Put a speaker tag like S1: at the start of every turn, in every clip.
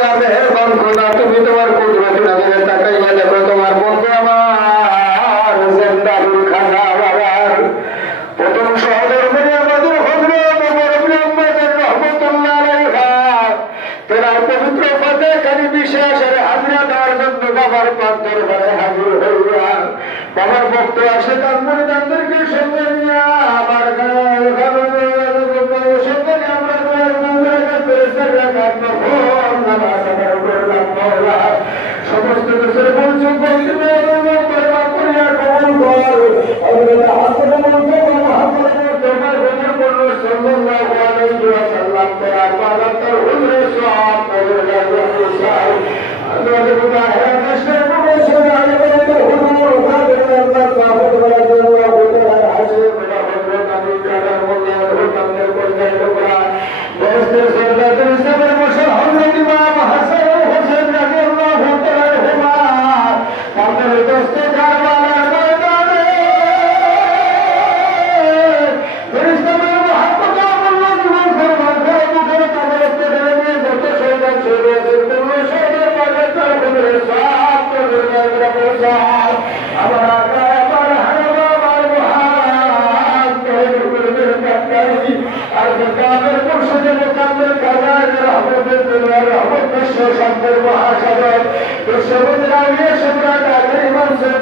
S1: খোদা মেহরবান খোদা তুমি তোমার কুদরতি নজরে তাকাইয়া দেখো, তোমার বন্ধু আমার জেন্দারুল খানা বাবার প্রথম সহধর্মিনী আমাদের হযরত ওমর ইবনে আম্মাদের আলাইহা। তেনার পবিত্র পদে কারি বিশেষ আর হাজিরা দেওয়ার জন্য বাবার পাক দরবারে হাজির হইয়া বাবার ভক্ত আসে, তার মরিদানদেরকে সঙ্গে அவர்களோட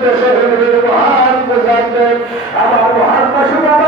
S1: দেশের মহান প্রশাসক আমার মহান পাশে বাবা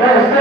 S1: Yes,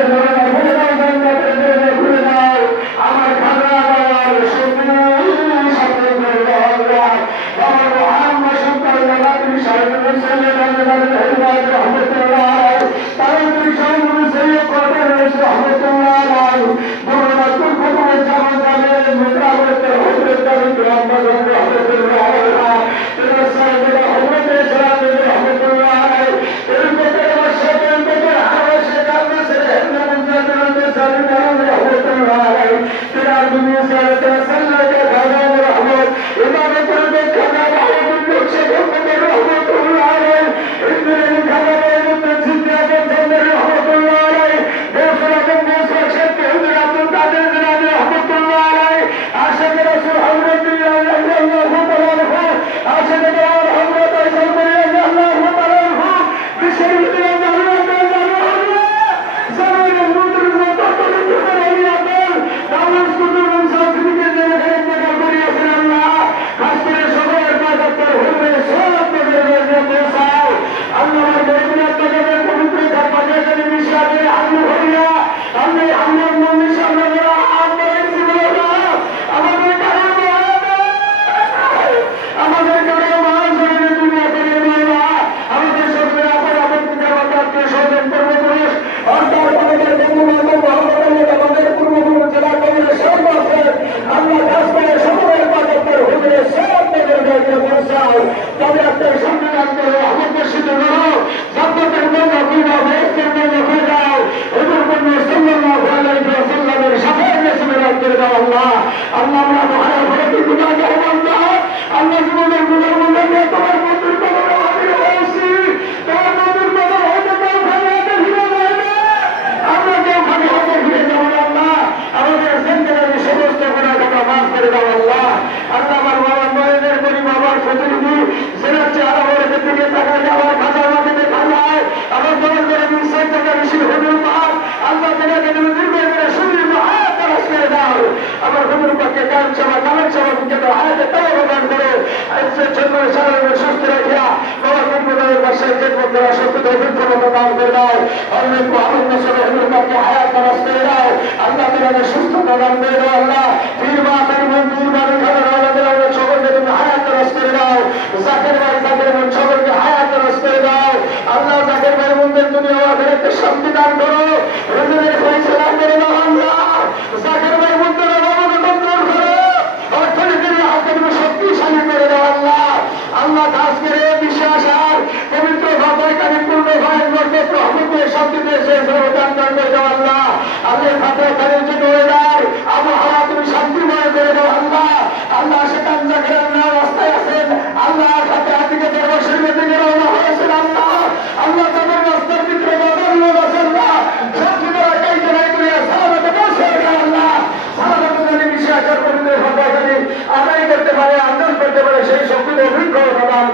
S1: কান সেবা কামের সেবা বিজ্ঞাত হায়াতে তাও প্রদান করো। আজকের জন্য সারা সুস্থ রাখিয়া বাবা কুম্ভদের বাসায় যে বন্ধুরা সত্যি অভিজ্ঞতা দান করে দাও অনেক মোহাম্মদ নসর তাআলা সুস্থতা দান করে দাও আল্লাহ। পীর মা পীর মন্দির বাড়ি আমাদের সকলকে তুমি হায়াত নামাজ করে দাও। জাকের ভাই, জাকের মন সকলকে হায়াত নামাজ করে দাও। আল্লাহ জাকের ভাই মন্দির তুমি আমাদেরকে শান্তি দান করো। হমিতে দিয়েছে সর্বদান দান করে দাও আল্লাহ। আল্লাহ খাতে কানের যে দাও আবহাওয়া তুমি শান্তিময় করে দাও, আল্লাহ। আল্লাহ সেখান রাস্তায় আছেন। আল্লাহ, খাতে হাতিকে দরবার শরীরের দিকে রওনা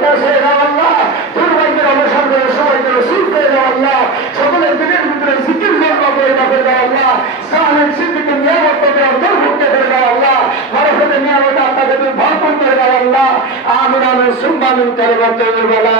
S1: মন্দিরে পৌঁছে দাও আল্লাহ। দুর্ভাগ্যের অবসান করে সবাইকে রসিদ করে দাও আল্লাহ সকলের দিনের ভিতরে সিকির জন্ম করে দাও করে দাও আল্লাহ সাহায্য সিদ্দিকে নিয়ামত করে বেলা